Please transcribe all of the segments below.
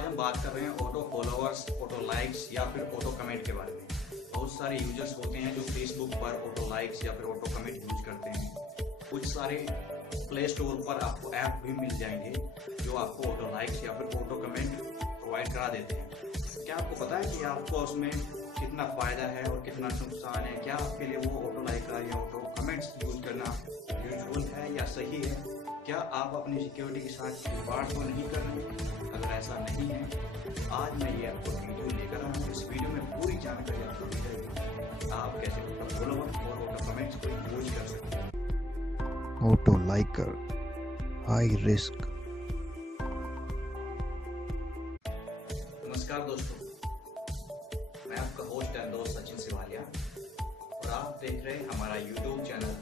आज हम बात कर रहे हैं ऑटो फॉलोअर्स, ऑटो लाइक्स या फिर ऑटो कमेंट के बारे में। बहुत सारे यूजर्स होते हैं जो फेसबुक पर ऑटो लाइक्स या फिर ऑटो कमेंट यूज करते हैं। कुछ सारे प्ले स्टोर पर आपको ऐप भी मिल जाएंगे जो आपको ऑटो लाइक्स या फिर ऑटो कमेंट प्रोवाइड करा देते हैं। क्या आपको पता है कि आपको उसमें कितना फ़ायदा है और कितना नुकसान है? क्या आपके लिए वो ऑटो लाइक या ऑटो कमेंट्स यूज करना यूजफुल है या सही है? क्या आप अपनी सिक्योरिटी के साथ खिलवाड़ तो नहीं कर रहे? अगर ऐसा नहीं है तो आज मैं ये आपको वीडियो लेकर आया हूँ। इस वीडियो में पूरी जानकारी आपको दी जाएगी। आप कैसे ऑटो फॉलोअर और ऑटो कमेंट्स को यूज कर सकते हैं। Auto Likert high risk. नमस्कार दोस्तों, मैं आपका होस्ट एंड दोस्त सचिन सिवालिया और आप देख रहे हैं हमारा यूट्यूब चैनल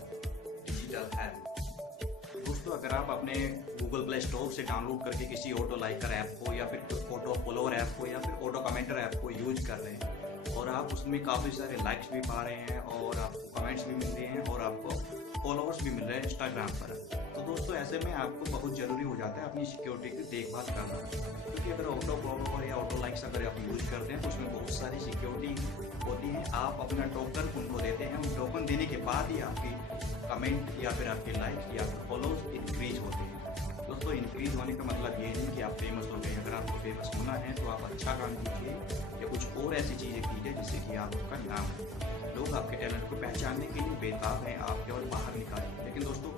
डिजिटल हेल्थ। दोस्तों, अगर आप अपने गूगल प्ले स्टोर से डाउनलोड करके किसी ऑटो लाइकर ऐप को या फिर ऑटो फॉलोअर ऐप को या फिर ऑटो कमेंटर ऐप को यूज कर रहे हैं और आप उसमें काफ़ी सारे लाइक्स भी पा रहे हैं और आपको कमेंट्स भी मिल रहे हैं और आपको फॉलोअर्स भी मिल रहे हैं इंस्टाग्राम पर, तो दोस्तों ऐसे में आपको बहुत ज़रूरी हो जाता है अपनी सिक्योरिटी की देखभाल करना। क्योंकि अगर ऑटो फॉलोअर या ऑटो लाइक्स अगर आप यूज करते हैं तो उसमें बहुत सारी सिक्योरिटी होती है। आप अपना टोकन उनको देते हैं, उन टोकन देने के बाद ही आपकी कमेंट या फिर आपके लाइक या फिर फॉलोअर्स इंक्रीज होते हैं। दोस्तों, इंक्रीज होने का मतलब ये नहीं कि आप फेमस हो गए। अगर आपको फेमस होना है तो आप अच्छा काम कीजिए या कुछ और ऐसी चीज़ें कीजिए जिससे कि आपका नाम हो। लोग आपके टैलेंट को पहचानने के लिए बेताब हैं, आप केवल बाहर निकालें। लेकिन दोस्तों,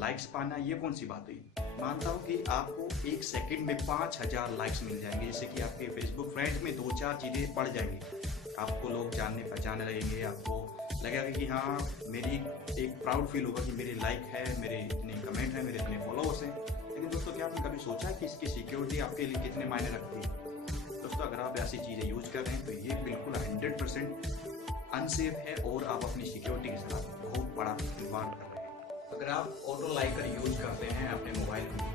लाइक्स पाना ये कौन सी बात हुई? मानता हूँ कि आपको एक सेकंड में 5000 लाइक्स मिल जाएंगे, जिससे कि आपके फेसबुक फ्रेंड्स में 2-4 चीज़ें बढ़ जाएंगी। आपको लोग जानने पहचानने लगेंगे, आपको लगेगा कि हाँ, मेरी एक प्राउड फील होगा कि मेरे लाइक है, मेरे इतने कमेंट हैं, मेरे इतने फॉलोअर्स हैं। लेकिन दोस्तों, क्या आपने कभी सोचा है कि इसकी सिक्योरिटी आपके लिए कितने मायने रखती है? दोस्तों, अगर आप ऐसी चीज़ें यूज कर रहे हैं तो ये बिल्कुल 100% अनसेफ है और आप अपनी सिक्योरिटी के साथ बहुत बड़ा खिलवाड़ कर रहे हैं। अगर आप ऑटो लाइकर यूज करते हैं अपने मोबाइल में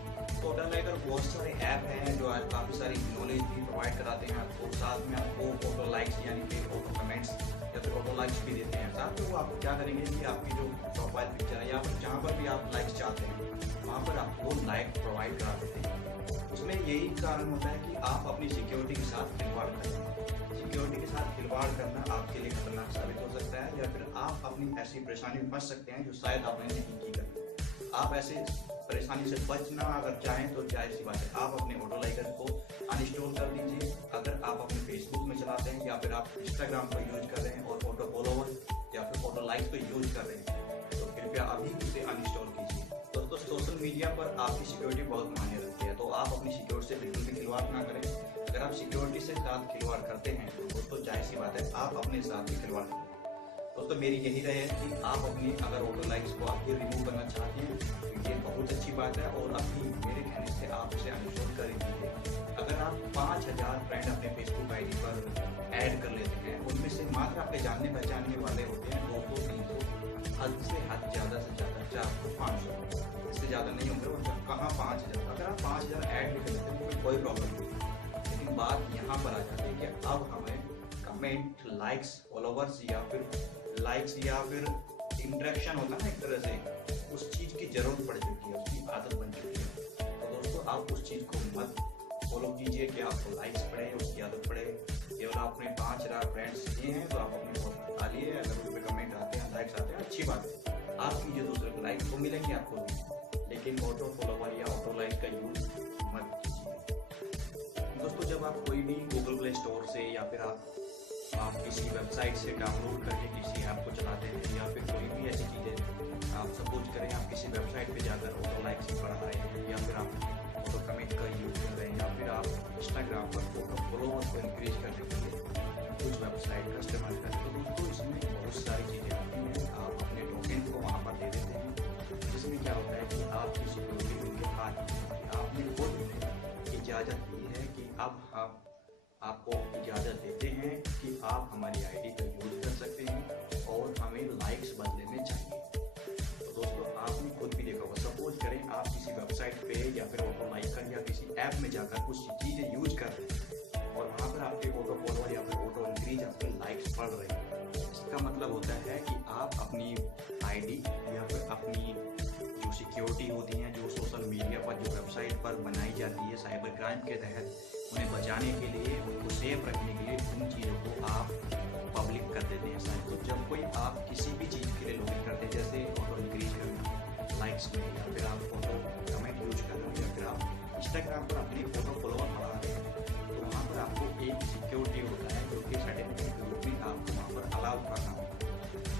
तो ऑटो लाइकर बहुत सारे ऐप हैं जो आज काफ़ी सारी नॉलेज भी प्रोवाइड कराते हैं आपको। साथ में आपको ऑटो लाइक्स यानी कि ऑटो कमेंट्स या फिर ऑटो लाइक्स भी देते हैं। साथ में वो आपको क्या करेंगे कि आपकी जो प्रोफाइल पिक्चर है या फिर जहाँ पर भी आप लाइक्स चाहते हैं वहाँ पर आपको लाइक प्रोवाइड करा देते हैं। उसमें यही कारण होता है कि आप अपनी सिक्योरिटी के साथ खिलवाड़ कर रहे हैं। सिक्योरिटी के साथ खिलवाड़ करना आपके लिए खतरनाक साबित हो सकता है या फिर आप अपनी ऐसी परेशानी में फंस सकते हैं जो शायद आपने नहीं की कभी। आप ऐसे परेशानी से बचना अगर चाहें तो जाहिर सी बात है आप अपने ऑटो लाइकर को अनइंस्टॉल कर दीजिए। अगर आप अपने फेसबुक में चलाते हैं या फिर आप इंस्टाग्राम को यूज कर रहे हैं और ऑटो फॉलोअर या फिर ऑटो लाइक्स को यूज कर रहे हैं तो कृपया अभी उसे अनइंस्टॉल कीजिए। दोस्तों, सोशल मीडिया पर आपकी सिक्योरिटी बहुत मायने रखती है, तो आप अपनी सिक्योरिटी से बिल्कुल भी खिलवाड़ ना करें। अगर आप सिक्योरिटी से साथ खिलवाड़ करते हैं तो दोस्तों जाहिर सी बात है आप अपने साथ भी खिलवाड़ करें। दोस्तों, मेरी यही राय है कि आप अपनी अगर ऑटो लाइक्स को आप भी रिमूव करना चाहते हैं तो ये बहुत अच्छी बात है और अभी मेरे कहने से आप उसे अनइंस्टॉल कर दीजिए। अगर आप 5000 फ्रेंड अपने फेसबुक आईडी पर ऐड कर लेते हैं, उनमें से मात्र आपके जानने पहचानने वाले होते हैं 200-300, हद से हद ज़्यादा से ज़्यादा 400-500, इससे ज़्यादा नहीं होंगे। और कहाँ 5000? अगर आप 5000 ऐड भी कर लेते हैं तो कोई प्रॉब्लम नहीं। लेकिन बात यहाँ पर आ जाती है कि अब हमें कमेंट, लाइक्स, फॉलोवर्स या फिर लाइक्स या फिर इंटरेक्शन होता है ना एक तरह से, उस चीज़ की ज़रूरत पड़ चुकी है, उसकी आदत बन चुकी है। तो दोस्तों, आप उस चीज़ को मत फॉलो कीजिए कि आपको लाइक्स पड़े, उसकी आदत पड़े। केवल आपने 5000 फ्रेंड्स किए हैं तो आप अपने फोटो डालिए, अगर उस पर कमेंट आते हैं, लाइक्स आते हैं, अच्छी बात है, आप कीजिए, दूसरे को लाइक तो मिलेंगे आपको भी। लेकिन ऑटो फॉलोवर या ऑटो लाइक का यूज मत कीजिए। दोस्तों, जब आप कोई भी गूगल प्ले स्टोर से या फिर आप किसी वेबसाइट से डाउनलोड करके किसी ऐप को चलाते हैं या फिर कोई भी ऐसी चीज़ें, आप सपोज करें आप किसी वेबसाइट पे जाकर ऑटो लाइक्स ही पढ़ रहे हैं या फिर आप ऑटो कमेंट का यूज कर रहे हैं या फिर आप इंस्टाग्राम पर ऑटो फॉलोअर्स को इंक्रीज करने के लिए कुछ वेबसाइट का इस्तेमाल करें, तो दोस्तों इसमें बहुत सारी चीज़ें होती हैं। आप अपने टोकन को वहाँ पर दे देते हैं, जिसमें क्या होता है कि आपकी सिक्योरिटी उनके हाथ में होती है। आपने खुद इजाज़त दी है कि अब आप आपको इजाज़त देते हैं कि आप हमारी आईडी का यूज़ कर सकते हैं और हमें लाइक्स बदले में चाहिए। तो दोस्तों, आपने खुद भी देखा होगा, सपोज करें आप किसी वेबसाइट पे या फिर ऑटो लाइकर या किसी ऐप में जाकर कुछ चीज़ें यूज कर रहे हैं और वहाँ पर आपके ऑटो फॉलोअर या फिर ऑटो इंक्रीज आपके लाइक्स बढ़ रहे हैं। इसका मतलब होता है कि आप अपनी आईडी या फिर अपनी जो सिक्योरिटी होती हैं, जो सोशल मीडिया पर जो वेबसाइट पर बनाई जाती है साइबर क्राइम के तहत, उन्हें बचाने के लिए, उनको सेफ रखने के लिए उन चीज़ों को आप पब्लिक कर देते हैं सारे। तो जब कोई आप किसी भी चीज़ के लिए लॉगिन करते हैं, जैसे ऑटो इंक्रीज करना लाइक्स में, या फिर आप फोटो कमेंट यूज करना, या फिर आप इंस्टाग्राम पर अपनी फोटो फॉलोअर बढ़ा रहे हैं, तो वहाँ पर आपको एक सिक्योरिटी होता है जो कि सर्टिफिकेट के रूप में आपको वहाँ पर अलाउ करना होता है।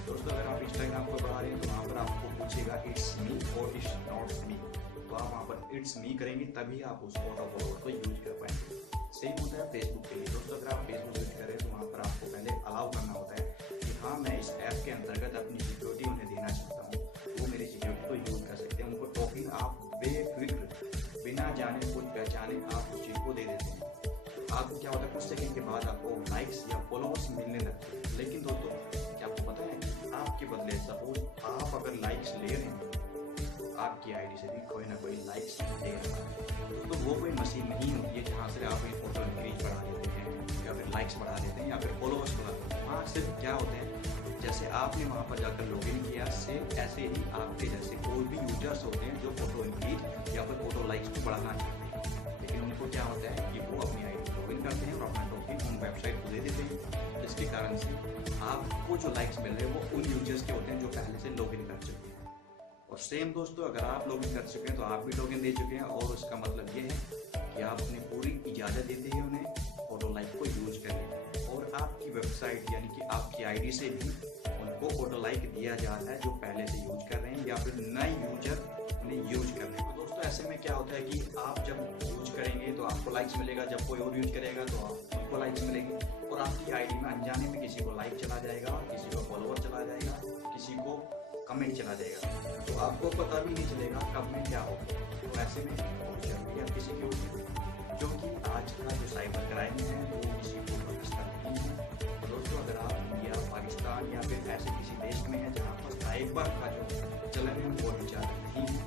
दोस्तों, अगर आप इंस्टाग्राम पर बढ़ा रहे हैं तो वहाँ पर आपको पूछेगा इट्स मी और इट्स नॉट मी, तो आप वहाँ पर इट्स मी करेंगे तभी आप उस फोटो फॉलोअर को यूज कर पाएंगे। सेम होता है फेसबुक के लिए। दोस्तों, अगर आप फेसबुक यूज करें तो वहाँ पर आपको पहले अलाउ करना होता है कि हाँ, मैं इस ऐप के अंतर्गत अपनी सिक्योरिटी उन्हें देना चाहता हूँ, वो मेरी सिक्योरिटी को यूज कर सकते हैं। उनको टोकन आप बेफिक्र बिना जाने कुछ पहचाने आप उस चीज़ को दे देते हैं। आपको क्या होता है, कुछ सेकंड के बाद आपको लाइक्स या फॉलोअर्स मिलने लगते हैं। लेकिन दोस्तों, क्या आपको पता है आपके बदले सपोज आप अगर लाइक्स ले रहे हैं, आपकी आईडी से भी कोई ना कोई लाइक्स दे रहा है, तो वो कोई मशीन नहीं होती है जहाँ से आप ये फोटो इंक्रीज बढ़ा देते हैं या फिर लाइक्स बढ़ा देते हैं या फिर फॉलोअर्स बढ़ा देते हैं। हाँ, सिर्फ क्या होते हैं, जैसे आपने वहाँ पर जाकर लॉगिन किया, सेम ऐसे ही आपके जैसे कोई भी यूजर्स होते हैं जो फोटो इंक्रीज या फिर फोटो लाइक्स को बढ़ाना चाहते हैं, लेकिन उनको क्या होता है कि वो अपनी आईडी लॉगिन करते हैं और अपना टोकन उन वेबसाइट को दे देते हैं, जिसके कारण से आपको जो लाइक्स मिल रहे हैं वो उन यूजर्स के होते हैं जो पहले से लॉगिन कर चुके हैं। और सेम दोस्तों, अगर आप लॉगिन कर चुके हैं तो आप भी टोकन दे चुके हैं, और उसका मतलब ये है कि आप अपनी पूरी इजाज़त देते हैं उन्हें फोटो लाइक को यूज करने, और आपकी वेबसाइट यानी कि आपकी आईडी से भी उनको फोटो लाइक दिया जा रहा है जो पहले से यूज कर रहे हैं या फिर नए यूजर उन्हें यूज कर रहे हैं। तो दोस्तों, ऐसे में क्या होता है कि आप जब यूज करेंगे तो आपको लाइक्स मिलेगा, जब कोई और यूज करेगा तो आपको लाइक्स मिलेगी, और आपकी आईडी में अनजाने में किसी को लाइक चला जाएगा, किसी को फॉलोअर चला जाएगा, किसी को कमेंट चला जाएगा, तो आपको पता भी नहीं चलेगा कब में क्या होगा। तो ऐसे में बहुत जरूरी है किसी की होती है, क्योंकि आज का जो साइबर क्राइम है वो किसी को बख्शता नहीं है। तो दोस्तों, अगर आप इंडिया, पाकिस्तान या फिर ऐसे किसी देश में हैं जहाँ पर साइबर का जो चलन है वो विचार नहीं है,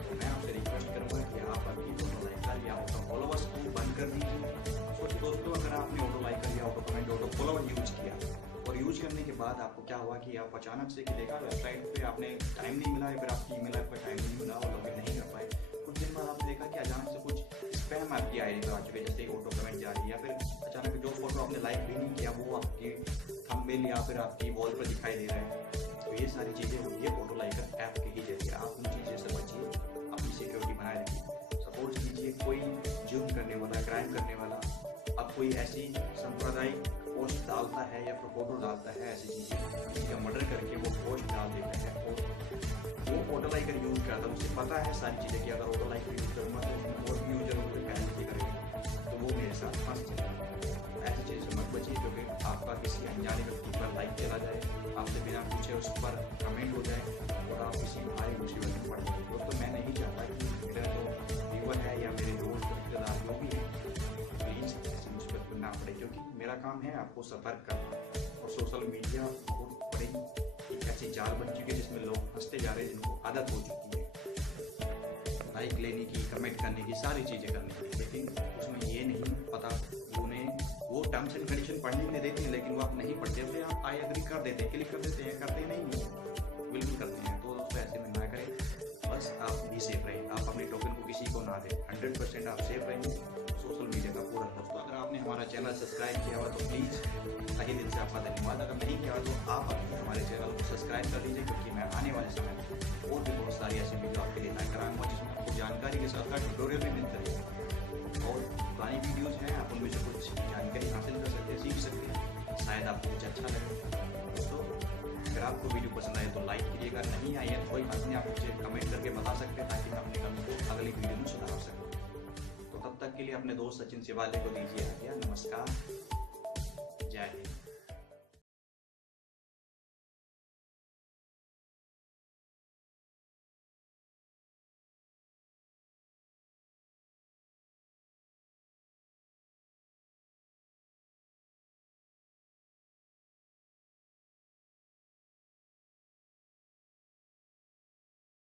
तो मैं आपसे रिक्वेस्ट करूँगा कि आप अपनी ऑटो लाइकर या ऑटो फॉलोअर्स को बंद कर दीजिए। तो दोस्तों, अगर आपने ऑटो लाइकर या auto comment, auto follower use किया और यूज करने के बाद आपको क्या हुआ कि आप अचानक से देखा वेबसाइट पे आपने टाइम नहीं मिला या फिर आपकी ईमेल ऐप पर टाइम नहीं मिला और लॉगिन नहीं कर पाए, कुछ दिन बाद आपने देखा कि अचानक से कुछ स्पैम आपकी आईडी पर आ चुके, जैसे ऑटो कमेंट जा रही है, या फिर अचानक जो फोटो आपने लाइक भी नहीं किया वो आपकी थंबनेल या फिर आपकी वॉल पर दिखाई दे रहा है। तो ये सारी चीज़ें होती है ऑटो लाइकर ऐप के ही जरिए। आप उन चीज़ों से बचिए, अपनी सिक्योरिटी बनाए रखिए। सपोज कीजिए कोई जुर्म करने वाला, क्राइम करने वाला अब कोई ऐसी सांप्रदायिक पोस्ट डालता है या फिर फोटो डालता है, ऐसी चीज़ें किसी का मर्डर करके वो पोस्ट डाल देता है और वो ऑटो लाइकर यूज करता है, उसे पता है सारी चीज़ें कि अगर ऑटो लाइकर यूज करूँगा तो और भी यूजर मुझे बैन नहीं करेगा, तो वो मेरे साथ फंस जाएगा। ऐसी चीज़ से मत बचिए, क्योंकि आपका किसी अनजाने व्यक्ति पर लाइक चला जाए, आपसे बिना पूछे उस पर कमेंट हो जाए और आप किसी भारी मुसीबत में पड़ जाए। दोस्तों, मैं नहीं चाहता कि मेरा जो व्यूअर है या मेरे दोस्त रिश्तेदार जो भी है प्लीज़ ऐसी मुसीबत में ना पड़े, क्योंकि मेरा काम है आपको सतर्क करना। और सोशल मीडिया बहुत बड़ी एक ऐसी जाल बन चुकी है जिसमें लोग फंसते जा रहे हैं, जिनको आदत हो चुकी है लाइक लेने की, कमेंट करने की, सारी चीज़ें करने की, लेकिन उसमें ये नहीं पता, उन्हें वो टर्म्स एंड कंडीशन पढ़ने के लिए देते हैं लेकिन वो आप नहीं पढ़ते, फिर आप आई एग्री कर देते हैं, क्लिक कर देते हैं, करते नहीं, बिल्कुल करते हैं। तो दोस्तों, ऐसे में ना करें, बस आप भी सेफ रहें, आप अपने टोकन को किसी को ना दें, 100% आप सेफ रहेंगे सोशल मीडिया का पूरा। दोस्तों, अगर आपने हमारा चैनल सब्सक्राइब किया हुआ तो प्लीज़ तहे दिल से आपका धन्यवाद। अगर नहीं किया तो आप हमारे चैनल को सब्सक्राइब कर लीजिए, क्योंकि मैं आने वाले समय में और भी बहुत सारी ऐसी वीडियो आपके लिए लाइक कराऊंगा जिसमें आपको जानकारी के साथ साथ ट्यूटोरियल भी मिलता है, और पुरानी वीडियोज़ हैं, आप उनमें से कुछ जानकारी हासिल कर सकते हैं, सीख सकते हैं, शायद आपको कुछ अच्छा लगे। दोस्तों, अगर आपको वीडियो पसंद आए तो लाइक कीजिएगा, नहीं आई है तो कोई बात नहीं, आप मुझे कमेंट करके बता सकते हैं ताकि मैं अपनी कमी को अगली वीडियो में सुधार सकूँ। तो तब तक के लिए अपने दोस्त सचिन शिवालय को दीजिए आज्ञा। नमस्कार, जय हिंद।